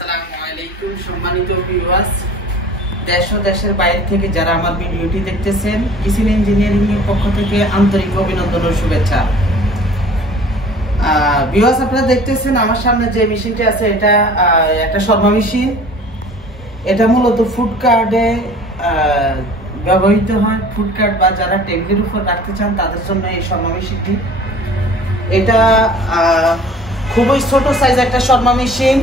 আসসালামু আলাইকুম সম্মানিত ভিউয়ার্স, দেশ ও দেশের বাইরে থেকে যারা আমার ভিডিওটি দেখতেছেন, কিচেন ইঞ্জিনিয়ারিং এর পক্ষ থেকে আন্তরিক অভিনন্দন ও শুভেচ্ছা। ভিউয়ার্স, আপনারা দেখতেছেন আমার সামনে যে মেশিনটি আছে, এটা একটা শর্মা মেশিন। এটা মূলত ফুড কার্টে ব্যবহৃত হয়। ফুড কার্ট বা যারা টেবিলের উপর রাখতে চান তাদের জন্য এই শর্মা মেশিনটি। এটা খুবই ছোট সাইজ একটা শর্মা মেশিন।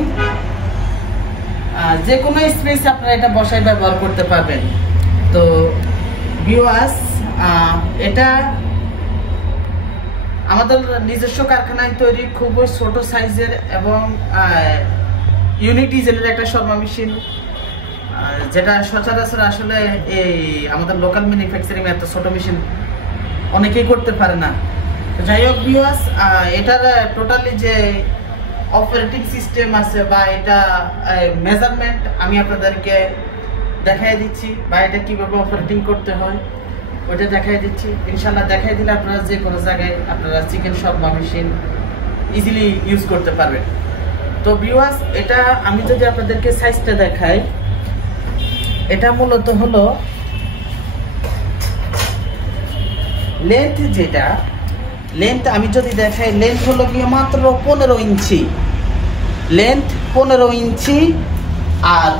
যে কোনো স্পেস আপনারা এটা বসায় ব্যবহার করতে পারবেন। তো ভিউয়ার্স, এটা আমাদের নিজস্ব কারখানায় তৈরি খুবই ছোট সাইজের এবং ইউনিক ডিজাইনের একটা শর্মা মেশিন, যেটা সচরাচর আসলে এই আমাদের লোকাল ম্যানুফ্যাকচারিং এত ছোট মেশিন অনেকেই করতে পারে না। যাই হোক ভিউয়ার্স, এটার টোটালি যে অপারেটিং সিস্টেম আছে বা এটা মেজারমেন্ট আমি আপনাদেরকে দেখাই দিচ্ছি, বা এটা কিভাবে অপারেটিং করতে হয় ওইটা দেখাই দিচ্ছি। ইনশাল্লাহ দেখাই দিলে আপনারা যে কোনো জায়গায় আপনারা chicken Sharma machine easily use করতে পারবেন। তো ভিউয়ার্স, এটা আমি যদি আপনাদেরকে সাইজটা দেখাই, এটা মূলত হলো লেন্থ। যেটা লেন্থ আমি যদি দেখাই, লেন্থ হলো গিয়ে মাত্র 15 ইঞ্চি। লেন্থ 15 ইঞ্চি। আর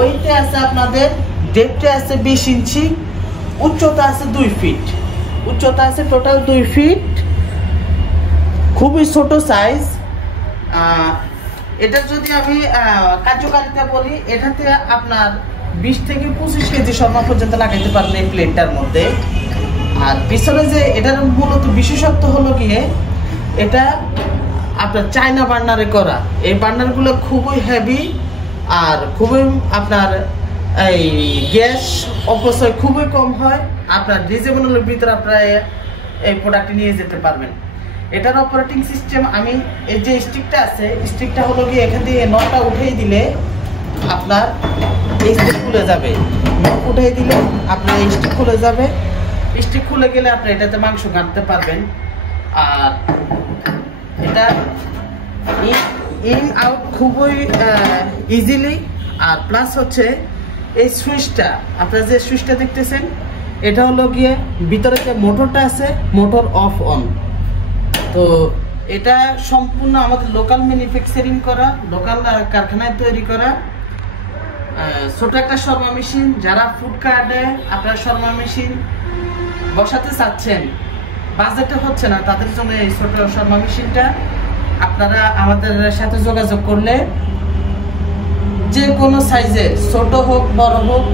ওইতে আছে আপনাদের ডেপথে আছে 20 ইঞ্চি, উচ্চতা আছে 2 ফিট। উচ্চতা আছে টোটাল 2 ফিট। খুবই ছোট সাইজ। এটা যদি আমি কার্যকারিতা বলি, এটাতে আপনার 20 থেকে 25 কেজি শর্মা পর্যন্ত লাগাইতে পারবেন এই প্লেটটার মধ্যে। আর পিছনে যে এটার মূলত বিশেষত্ব হলো গিয়ে, এটা আপনার চায়না বার্নারে করা। এই বার্নারগুলো খুবই হেভি আর খুবই আপনার এই গ্যাস অপচয় খুবই কম হয়। আপনার রিজনেবলের ভিতরে আপনারা এই প্রোডাক্টটি নিয়ে যেতে পারবেন। এটার অপারেটিং সিস্টেম, আমি এই যে স্টিকটা আছে, স্টিকটা হলো গিয়ে এখান দিয়ে নটটা উঠিয়ে দিলে আপনার এই স্টিক খুলে যাবে। নট উঠিয়ে দিলে আপনার এই স্টিক খুলে যাবে। স্টিক খুলে গেলে আপনি এটাতে মাংস কাটতে পারবেন। আর এটা ইন আউট খুবই ইজিলি। আর প্লাস হচ্ছে এই সুইচটা, আপনারা যে সুইচটা দেখতেছেন, এটা হলো গিয়ে ভিতরে যে মোটরটা আছে, মোটর অফ অন। তো এটা সম্পূর্ণ আমাদের লোকাল ম্যানুফ্যাকচারিং করা, লোকাল কারখানায় তৈরি করা ছোট একটা শর্মা মেশিন। যারা ফুড কার্টে আপনারা শর্মা মেশিন বসাতে চাচ্ছেন, বাজেটে হচ্ছে না, তাদের জন্য এই ছোট শর্মা মেশিনটা আপনারা আমাদের সাথে যোগাযোগ করলে যে কোনো সাইজের, ছোট হোক বড় হোক,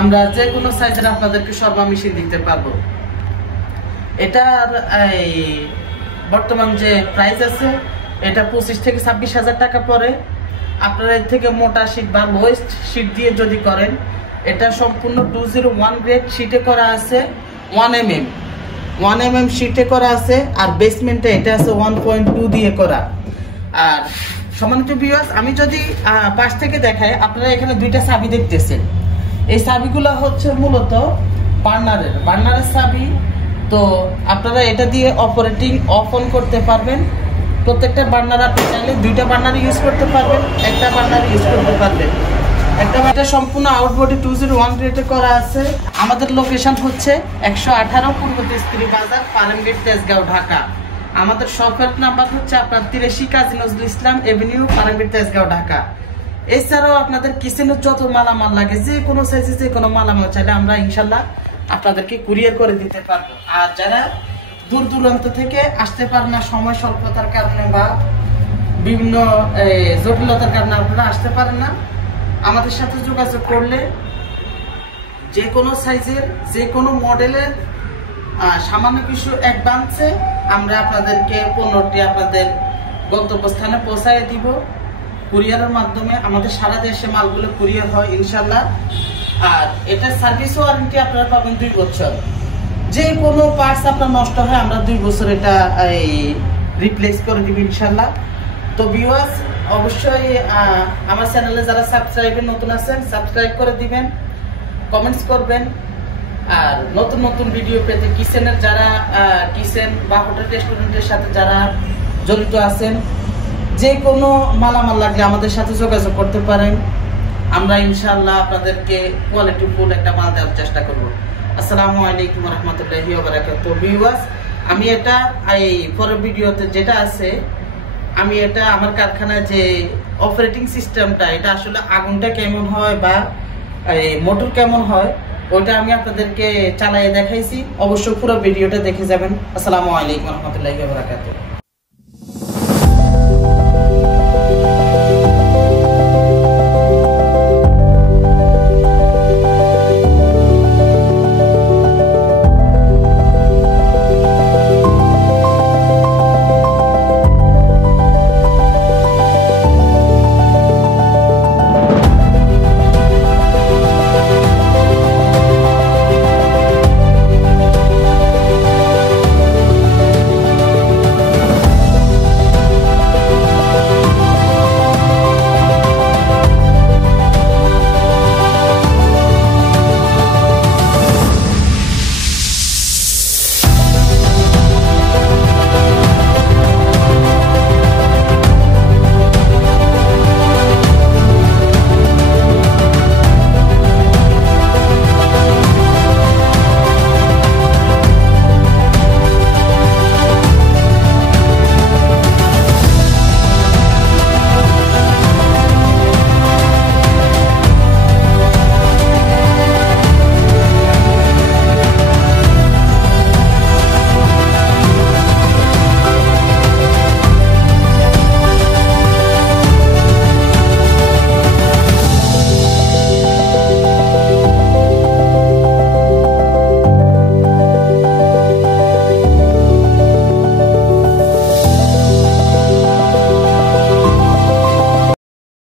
আমরা যে কোনো সাইজের আপনাদেরকে শর্মা মেশিন দিতে পারবো। এটার এই বর্তমান যে প্রাইস আছে, এটা 25 থেকে 26 হাজার টাকা পড়ে। আপনারা এর থেকে মোটা শীট বা লোয়েস্ট শীট দিয়ে যদি করেন, এটা সম্পূর্ণ 201 গ্রেড শীটে করা আছে, 1 mm শীটে করা আছে। আর বেসমেন্টে এটা আছে 1.2 দিয়ে করা। আর সম্মানিত ভিউয়ার্স, আমি যদি পাশ থেকে দেখাই, আপনারা এখানে দুইটা চাবি দেখতেছেন। এই চাবিগুলো হচ্ছে মূলত বার্নারের চাবি। তো আপনারা এটা দিয়ে অপারেটিং অফ অন করতে পারবেন। প্রত্যেকটা বার্নার আপনি চাইলে দুইটা বার্নার ইউজ করতে পারবেন, একটা বার্নার ইউজ করতে পারবেন। এটা সম্পূর্ণ আউটবোর্ডে 201 গ্রেডে করা আছে। আমাদের লোকেশন হচ্ছে 118 পূর্ব তেজপুরি বাজার, ফার্মগেট, তেজগাঁও, ঢাকা। আমাদের শপের নাম্বার হচ্ছে আপনার 83 কাজী নজরুল ইসলাম এভিনিউ, ফার্মগেট, তেজগাঁও, ঢাকা। এছাড়াও আপনাদের কিচেনের যত মালামাল লাগে, যে কোনো সাইজে যে কোনো মালামাল চাইলে আমরা ইনশাল্লাহ আপনাদেরকে কুরিয়ার করে দিতে পারবো। আর যারা দূর দূরান্ত থেকে আসতে পারেন না, সময় স্বল্পতার কারণে বা বিভিন্ন জটিলতার কারণে আপনারা আসতে পারেন না, আমাদের সাথে যোগাযোগ করলে যে কোনো সাইজের, যে কোনো মডেলের সামান্য কিছু অ্যাডভান্সে আমরা আপনাদেরকে পণ্যটি আপনাদের গন্তব্যস্থানে পৌঁছায় দিব কুরিয়ারের মাধ্যমে। আমাদের সারা দেশে মালগুলো কুরিয়ার হয় ইনশাল্লাহ। আর এটার সার্ভিস ওয়ারেন্টি আপনারা পাবেন 2 বছর। যে কোনো পার্টস আপনার নষ্ট হয়, আমরা 2 বছর এটা রিপ্লেস করে দিব ইনশাল্লাহ। তো ভিউয়ার্স, অবশ্যই আমার চ্যানেলে যারা সাবস্ক্রাইবে নতুন আছেন, সাবস্ক্রাইব করে দিবেন, কমেন্টস করবেন। আর নতুন নতুন ভিডিও পেতে কিচেনের যারা কিচেন বা হোটেল রেস্টুরেন্টের সাথে যারা জড়িত আছেন, যে কোনো মালামাল লাগলে আমাদের সাথে যোগাযোগ করতে পারেন। আমরা ইনশাআল্লাহ আপনাদেরকে কোয়ালিটি ফুল একটা মাল দেওয়ার চেষ্টা করব। আসসালামু আলাইকুম ওয়া রাহমাতুল্লাহি ওয়া বারাকাতুহু। ভিউয়ার্স, আমি এটা এই পরের ভিডিওতে যেটা আছে, আমি এটা আমার কারখানায় যে অপারেটিং সিস্টেমটা, এটা আসলে আগুনটা কেমন হয় বা মোটর কেমন হয়, ওটা আমি আপনাদেরকে চালিয়ে দেখাইছি। অবশ্যই পুরো ভিডিওটা দেখে যাবেন। আসসালামু আলাইকুম ওয়া রাহমাতুল্লাহি ওয়া বারাকাতুহু।